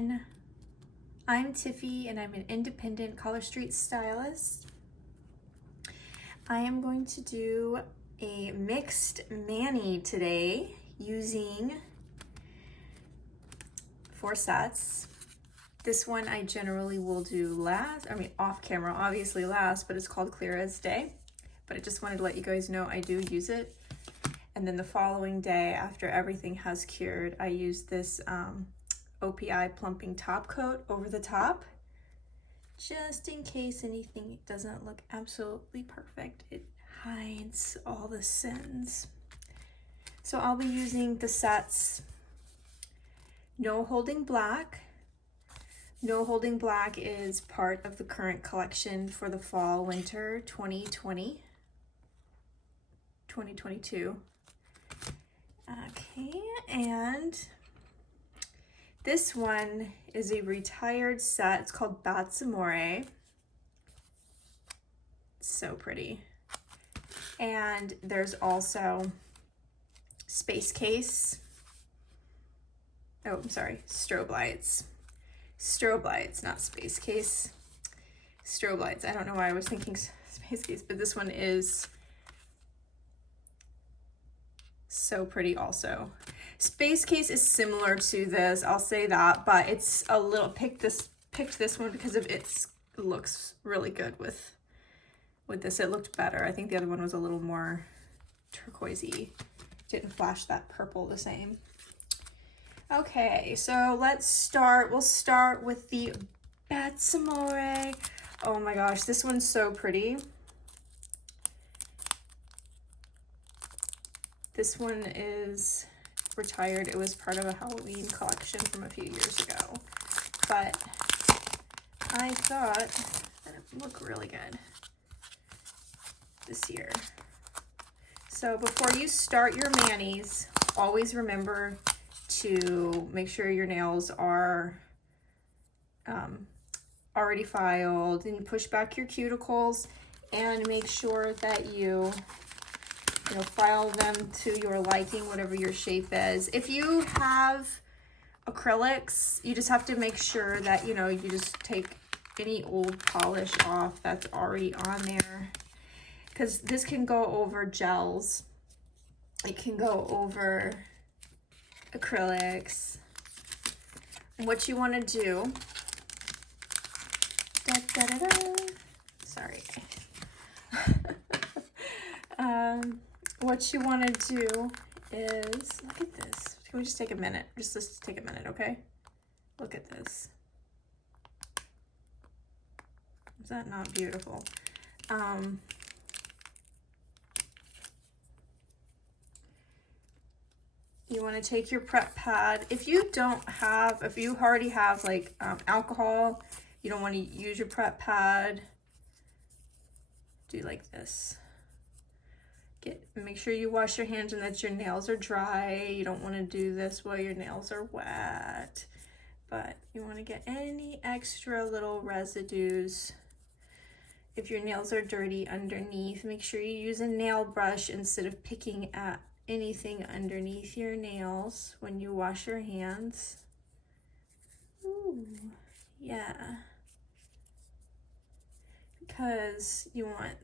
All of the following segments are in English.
everyone, I'm Tiffy and I'm an independent Color Street stylist. I am going to do a mixed mani today using 4 sets. This one I generally will do off camera, obviously last, but it's called Clear as Day. But I just wanted to let you guys know I do use it. And then the following day, after everything has cured, I use this OPI plumping top coat over the top, just in case anything doesn't look absolutely perfect. It hides all the sins. So I'll be using the sets No Holding Black. No Holding Black is part of the current collection for the fall winter 2022. Okay, and this one is a retired set. It's called Amore. So pretty. And there's also Space Case. Oh, I'm sorry, Strobe Lights. Strobe Lights, not Space Case. Strobe Lights. I don't know why I was thinking Space Case, but this one is so pretty also. Space Case is similar to this, I'll say that, but it's a little, picked this one because of it looks really good with this. It looked better. I think the other one was a little more turquoisey. Didn't flash that purple the same. Okay, so let's start. We'll start with the Amore. Oh my gosh, this one's so pretty. This one is retired. It was part of a Halloween collection from a few years ago, but I thought that it would look really good this year. So before you start your manis, always remember to make sure your nails are already filed, and you push back your cuticles and make sure that you file them to your liking, whatever your shape is. If you have acrylics, you just have to make sure that, you just take any old polish off that's already on there, because this can go over gels. It can go over acrylics. What you want to do, sorry. What you want to do is, look at this. Can we just take a minute? Let's take a minute, okay? Look at this. Is that not beautiful? You want to take your prep pad. If you already have like alcohol, you don't want to use your prep pad. Do like this. Make sure you wash your hands and that your nails are dry. You don't want to do this while your nails are wet, but you want to get any extra little residues. If your nails are dirty underneath, make sure you use a nail brush instead of picking at anything underneath your nails when you wash your hands. Ooh, yeah. Because you want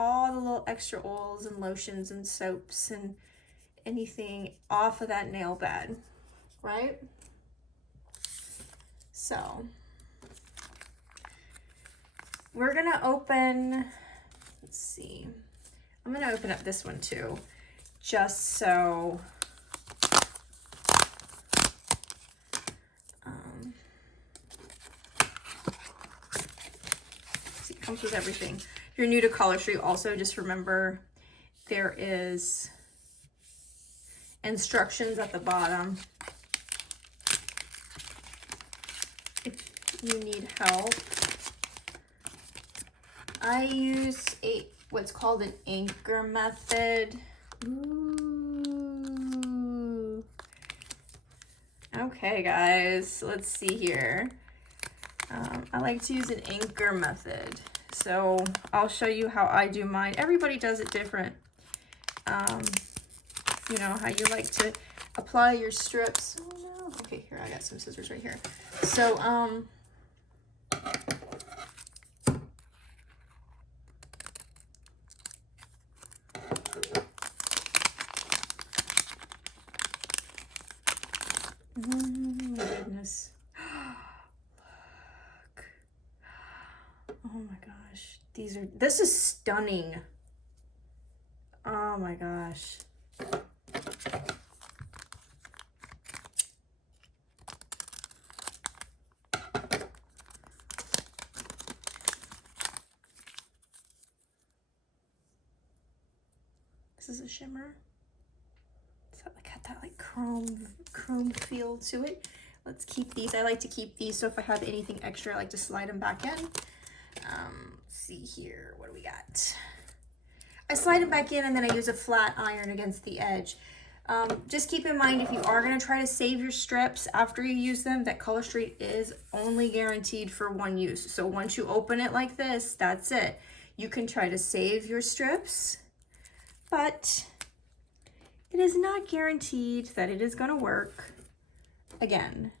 all the little extra oils and lotions and soaps and anything off of that nail bed, right? So we're gonna open, let's see, I'm gonna open up this one too, just so see, it comes with everything. If you're new to Color Street, also just remember there is instructions at the bottom if you need help. I use what's called an anchor method. Ooh. Okay, guys, let's see here. I like to use an anchor method. So I'll show you how I do mine. Everybody does it different. How you like to apply your strips. Oh no. okay, here, I got some scissors right here. So, oh my goodness. Look. Oh my gosh. This is stunning. Oh my gosh. This is a shimmer. It's got that like chrome feel to it. Let's keep these. I like to keep these, so if I have anything extra, I like to slide them back in. Let's see here, what do we got? I slide them back in and then I use a flat iron against the edge. Just keep in mind, if you are going to try to save your strips after you use them, that Color Street is only guaranteed for one use. So once you open it like this, that's it. You can try to save your strips, but it is not guaranteed that it is going to work. Again,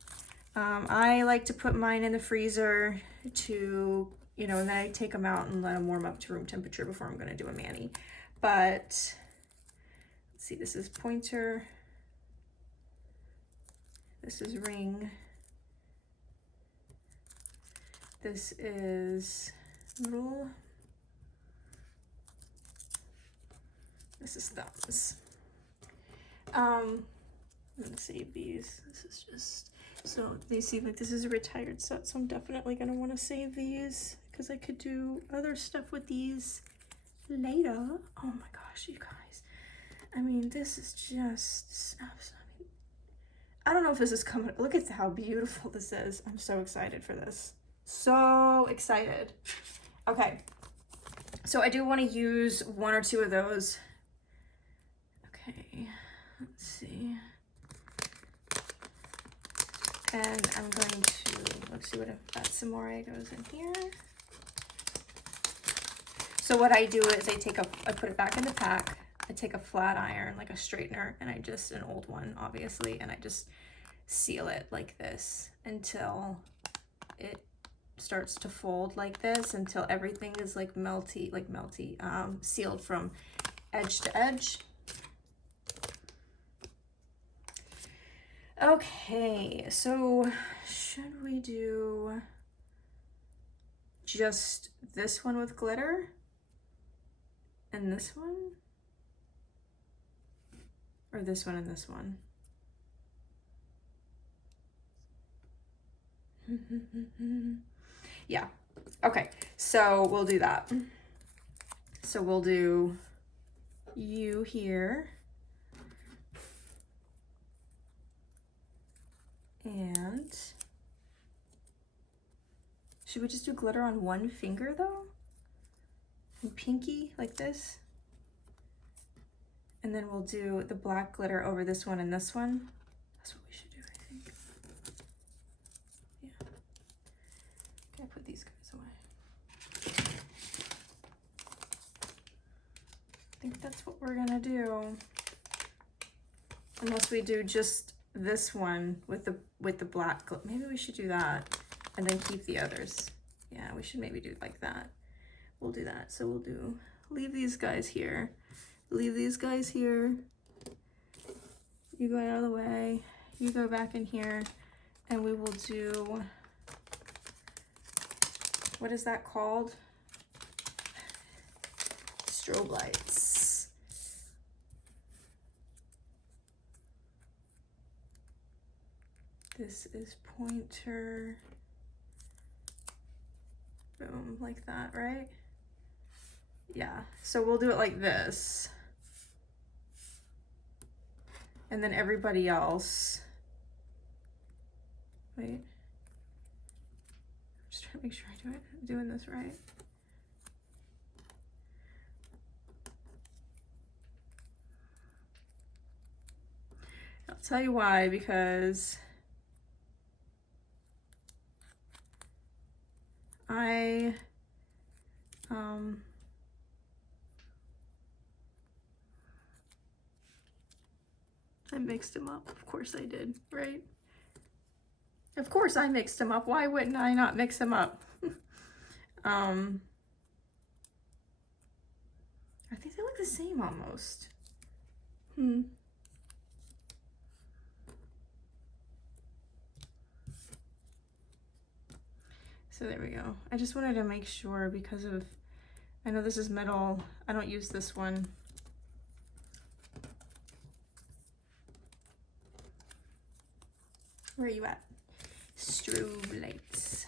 I like to put mine in the freezer to, you know, and then I take them out and let them warm up to room temperature before I'm going to do a mani. But let's see, this is pointer, this is ring, this is middle, this is thumbs. I'm gonna save these. This is just, so they see, like, this is a retired set, so I'm definitely gonna want to save these because I could do other stuff with these later. Oh my gosh, you guys. I mean, this is just, I don't know if this is coming. Look at how beautiful this is. I'm so excited for this. So excited. Okay. So I do want to use one or two of those. Okay. Let's see. And I'm going to, let's see what if that Amore goes in here. So what I do is I put it back in the pack. I take a flat iron, like a straightener, and an old one, obviously, and I just seal it like this until it starts to fold like this, until everything is like melty, sealed from edge to edge. Okay, so should we do just this one with glitter and this one? Or this one and this one? Yeah, okay, so we'll do that. So we'll do you here. And should we just do glitter on one finger though? And pinky like this? And then we'll do the black glitter over this one and this one. That's what we should do, I think. Yeah. Okay, I put these guys away. I think that's what we're gonna do. Unless we do just this one with the black glitter. Maybe we should do that and then keep the others. Yeah, we should maybe do it like that. We'll do that. So we'll leave these guys here. Leave these guys here. You go out of the way. You go back in here. And we will do, what is that called? Strobe lights. This is pointer. Boom, like that, right? Yeah, so we'll do it like this. And then everybody else, wait, just trying to make sure I'm doing this right. I'll tell you why, because I mixed them up. Of course I did, right? Of course I mixed them up. Why wouldn't I not mix them up? I think they look the same almost. So there we go. I just wanted to make sure because of, I know this is metal. I don't use this one. Where are you at? Strobe Lights.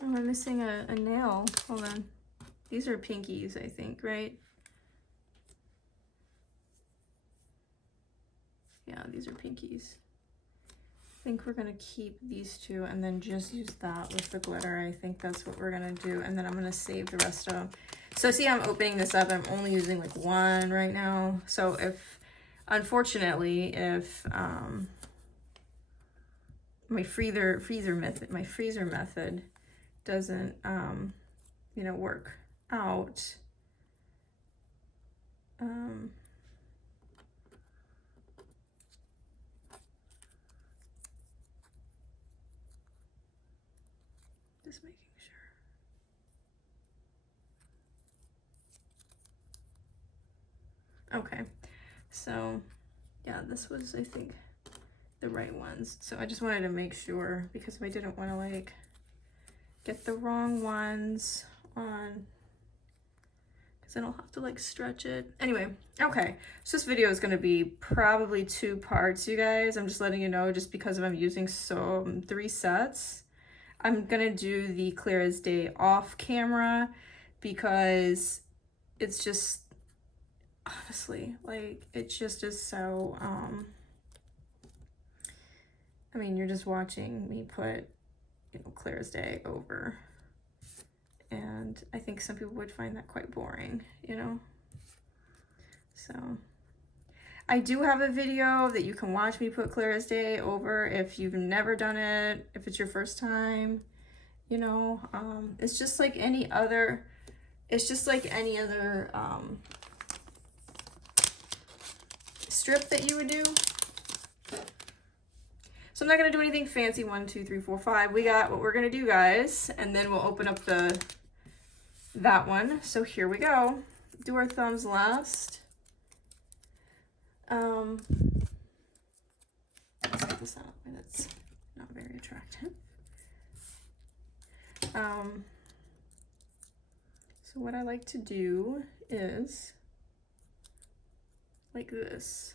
Oh, I'm missing a nail. Hold on. These are pinkies, I think, right? Yeah, these are pinkies. I think we're gonna keep these two and then just use that with the glitter. I think that's what we're gonna do. And then I'm gonna save the rest of them. So see, I'm opening this up. I'm only using like one right now. So if, unfortunately, if my freezer method doesn't, you know, work out, just making sure. Okay, so yeah, this was, I think, the right ones. So I just wanted to make sure because I didn't want to like get the wrong ones on, because then I'll have to like stretch it. Anyway, okay, so this video is going to be probably 2 parts, you guys. I'm just letting you know, just because I'm using 3 sets. I'm gonna do the Clear as Day off camera because it's just, honestly, like, it just is so, I mean, you're just watching me put, you know, Clear as Day over, and I think some people would find that quite boring, you know? So I do have a video that you can watch me put Clear as Day over if you've never done it, if it's your first time, you know. It's just like any other, strip that you would do. So I'm not gonna do anything fancy. 1, 2, 3, 4, 5. We got what we're gonna do, guys, and then we'll open up that one. So here we go. Do our thumbs last. Let's get this out. That's not very attractive. So what I like to do is like this.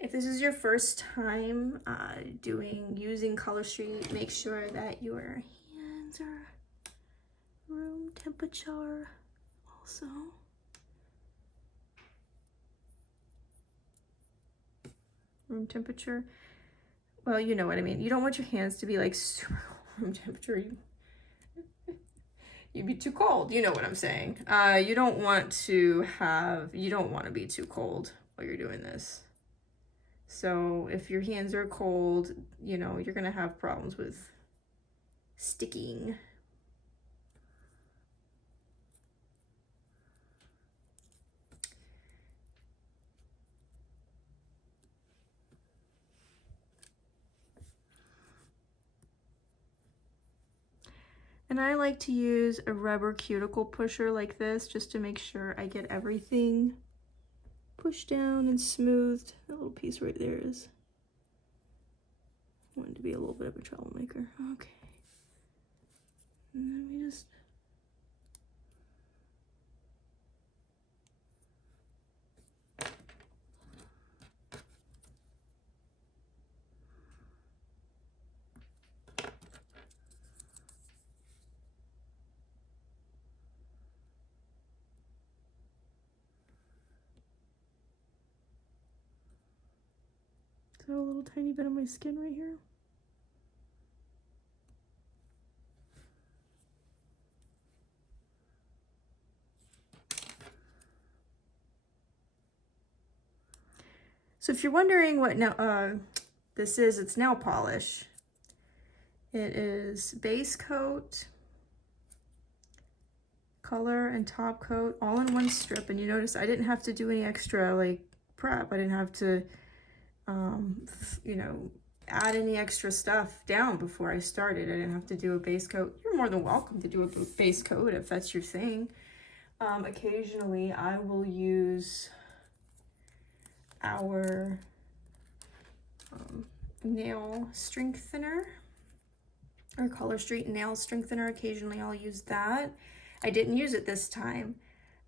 If this is your first time using Color Street, make sure that your hands are room temperature also. Room temperature. Well, you know what I mean. You don't want your hands to be like super room temperature. You'd be too cold. You know what I'm saying. You don't want to be too cold while you're doing this. So if your hands are cold, you know, you're gonna have problems with sticking. And I like to use a rubber cuticle pusher like this just to make sure I get everything pushed down and smoothed. That little piece right there is, I wanted to be a little bit of a troublemaker. Okay. And then we just, got a little tiny bit of my skin right here. So if you're wondering what this is, it's nail polish. It is base coat, color, and top coat all in one strip. And you notice I didn't have to do any extra like prep. I didn't have to, you know, add any extra stuff down before I started. I didn't have to do a base coat. You're more than welcome to do a base coat if that's your thing. Occasionally I will use our nail strengthener, or Color Street nail strengthener. Occasionally I'll use that. I didn't use it this time.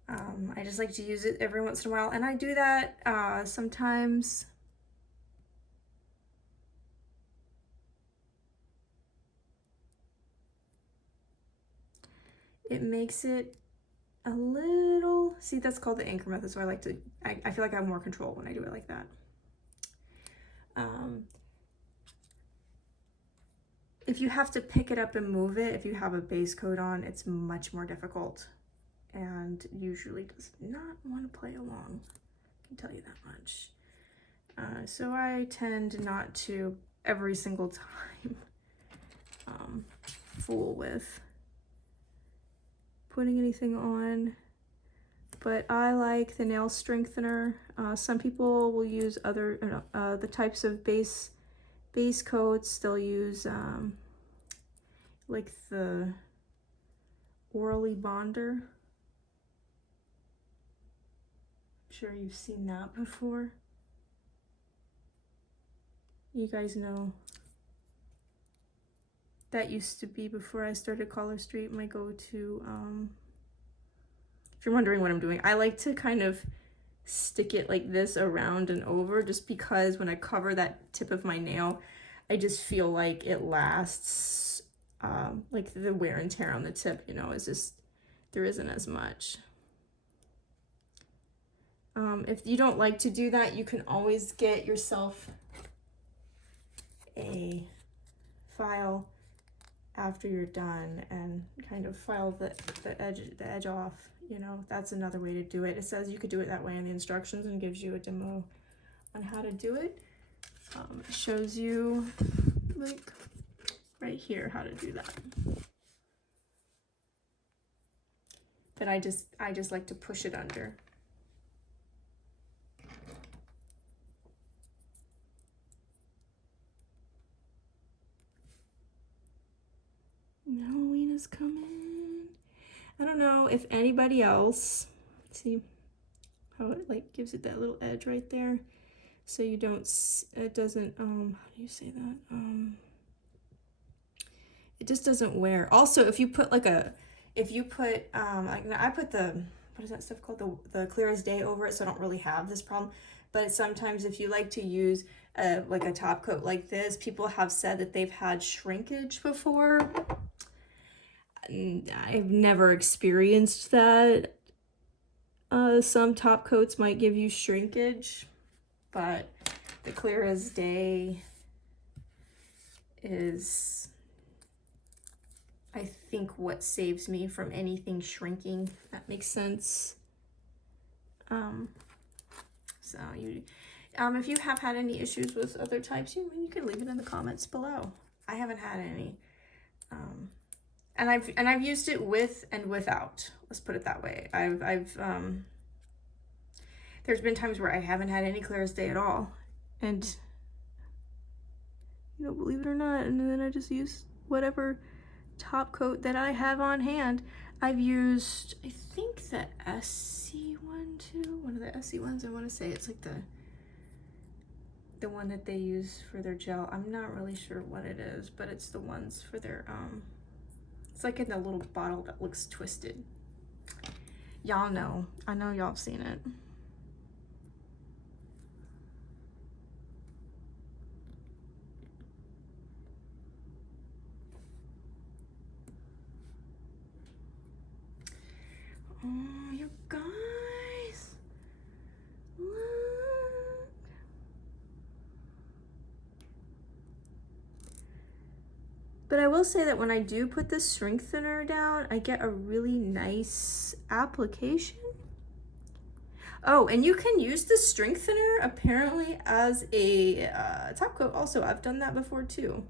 I just like to use it every once in a while, and I do that sometimes. It makes it a little, see, that's called the anchor method, so I like to, I feel like I have more control when I do it like that. If you have to pick it up and move it, if you have a base coat on, it's much more difficult and usually does not want to play along. I can tell you that much. So I tend not to every single time fool with putting anything on, but I like the nail strengthener. Some people will use other the types of base coats. They'll use like the Orally Bonder. I'm sure you've seen that before. You guys know that used to be, before I started Color Street, my go-to. If you're wondering what I'm doing, I like to kind of stick it like this around and over, just because when I cover that tip of my nail, I just feel like it lasts, like the wear and tear on the tip, you know, is just, there isn't as much. If you don't like to do that, you can always get yourself a file after you're done and kind of file the edge off. You know, that's another way to do it. It says you could do it that way in the instructions and gives you a demo on how to do it. It shows you like right here how to do that. But I just like to push it under. Halloween is coming. I don't know if anybody else, see how it like gives it that little edge right there, so you don't, it doesn't, how do you say that? It just doesn't wear. Also, if you put like a, like I put the, what is that stuff called? The Clear as Day over it, so I don't really have this problem. But sometimes if you like to use like a top coat like this, people have said that they've had shrinkage before. I've never experienced that. Some top coats might give you shrinkage, but the Clear as Day is, I think, what saves me from anything shrinking, if that makes sense. So you, if you have had any issues with other types, you can leave it in the comments below. I haven't had any. And I've used it with and without. Let's put it that way. There's been times where I haven't had any Clear as Day at all, and you know, believe it or not, and then I just use whatever top coat that I have on hand. I've used, I think, the Essie one too. One of the Essie ones. I want to say it's like the one that they use for their gel. I'm not really sure what it is, but it's the ones for their it's like in the little bottle that looks twisted. Y'all know. I know y'all have seen it. Oh, you guys, look. But I will say that when I do put the strengthener down, I get a really nice application. Oh, and you can use the strengthener apparently as a top coat also. I've done that before too.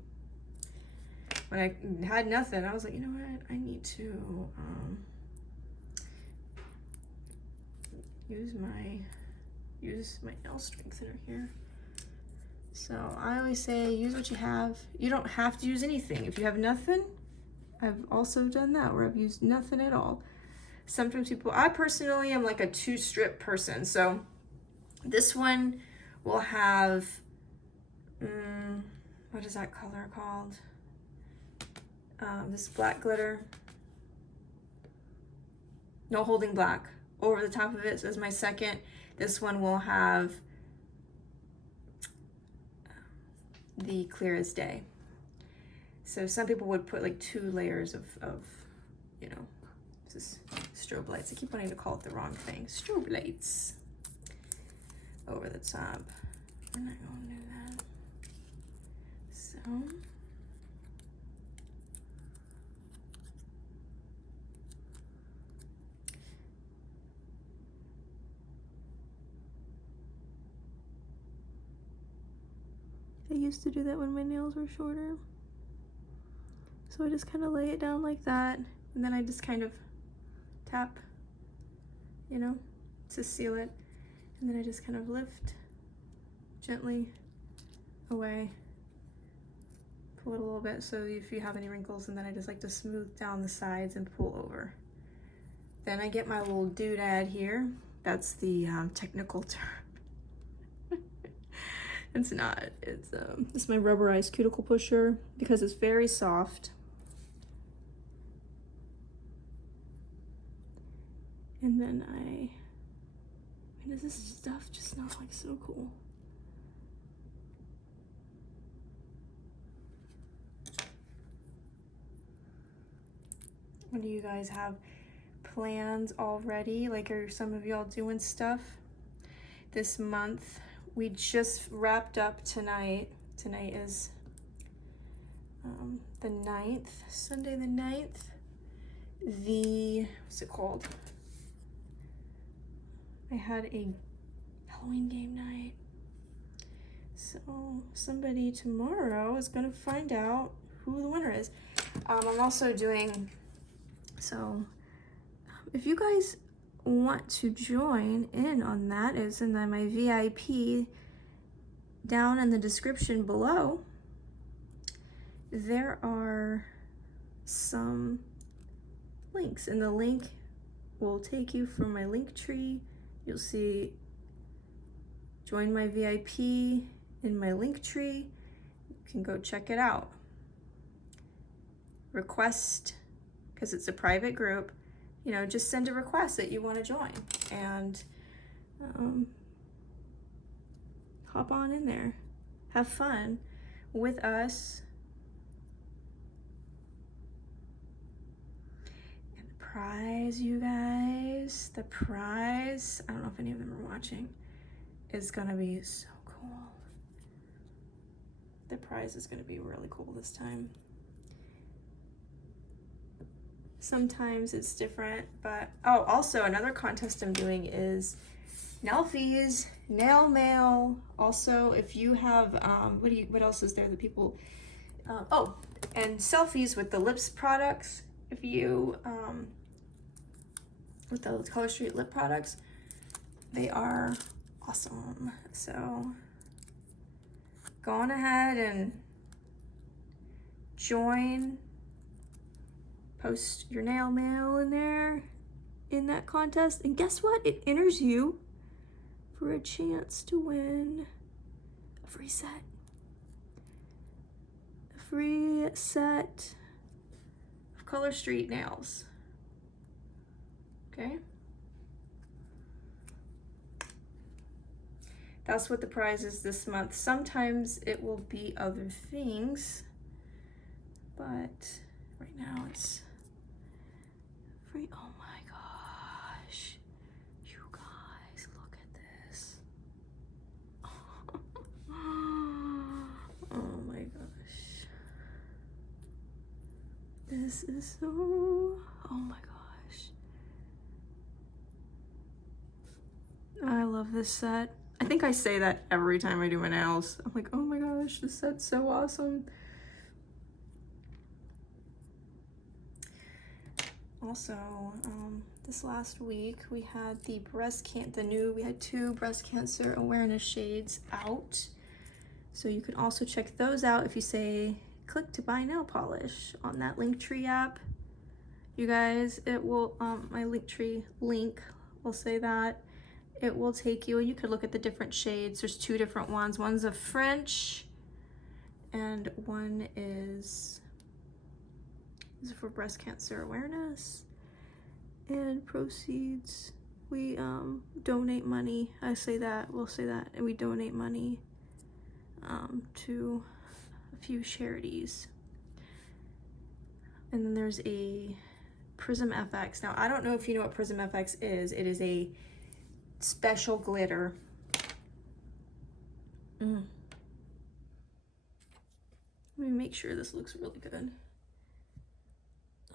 When I had nothing, I was like, you know what? I need to use my nail strengthener here. So I always say use what you have. You don't have to use anything. If you have nothing, I've also done that where I've used nothing at all. Sometimes people, I personally am like a 2-strip person. So this one will have, what is that color called? This black glitter. No Holding Black over the top of it. So as my second, this one will have the Clear as Day. So some people would put like 2 layers of you know, this is Strobe Lights. I keep wanting to call it the wrong thing. Strobe Lights over the top. We're not going to do that. So I used to do that when my nails were shorter. So I just kind of lay it down like that, and then I just kind of tap, you know, to seal it. And then I just kind of lift gently away, pull it a little bit so if you have any wrinkles, and then I just like to smooth down the sides and pull over. Then I get my little doodad here. That's the technical term. It's not. It's my rubberized cuticle pusher because it's very soft. And then does this stuff just smell like so cool? What do you guys have plans already? Like, are some of y'all doing stuff this month? We just wrapped up tonight. Tonight is the 9th, Sunday the 9th. What's it called? I had a Halloween game night. So somebody tomorrow is gonna find out who the winner is. I'm also doing, so if you guys want to join in on that, is in my VIP down in the description below. There are some links, and the link will take you from my link tree. You'll see join my VIP in my link tree. You can go check it out. Request, because it's a private group, you know, just send a request that you want to join, and hop on in there. Have fun with us. And the prize, you guys, the prize, I don't know if any of them are watching, is gonna be so cool. The prize is gonna be really cool this time. Sometimes it's different, but oh, also another contest I'm doing is Nelfies, nail mail. Also, if you have what else is there that people oh, and selfies with the lips products. If you with the Color Street lip products, they are awesome. So go on ahead and join. Post your nail mail in there in that contest, and guess what? It enters you for a chance to win a free set. A free set of Color Street nails. Okay? That's what the prize is this month. Sometimes it will be other things, but right now it's free. Oh my gosh. You guys, look at this. Oh my gosh. This is so, oh my gosh. I love this set. I think I say that every time I do my nails. I'm like, oh my gosh, this set's so awesome. Also, this last week we had we had 2 breast cancer awareness shades out. So you can also check those out if you say, click to buy nail polish on that Linktree app. You guys, it will, my Linktree link will say that. It will take you, and you could look at the different shades. There's 2 different ones. One's a French, and one is for breast cancer awareness. And proceeds, we donate money. I say that, we'll say that, and we donate money to a few charities. And then there's a Prism FX. Now, I don't know if you know what Prism FX is. It is a special glitter. Let me make sure this looks really good.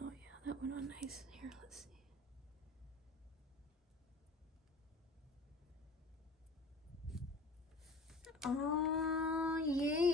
Oh yeah, that went on nice. Here, let's see. Oh yeah.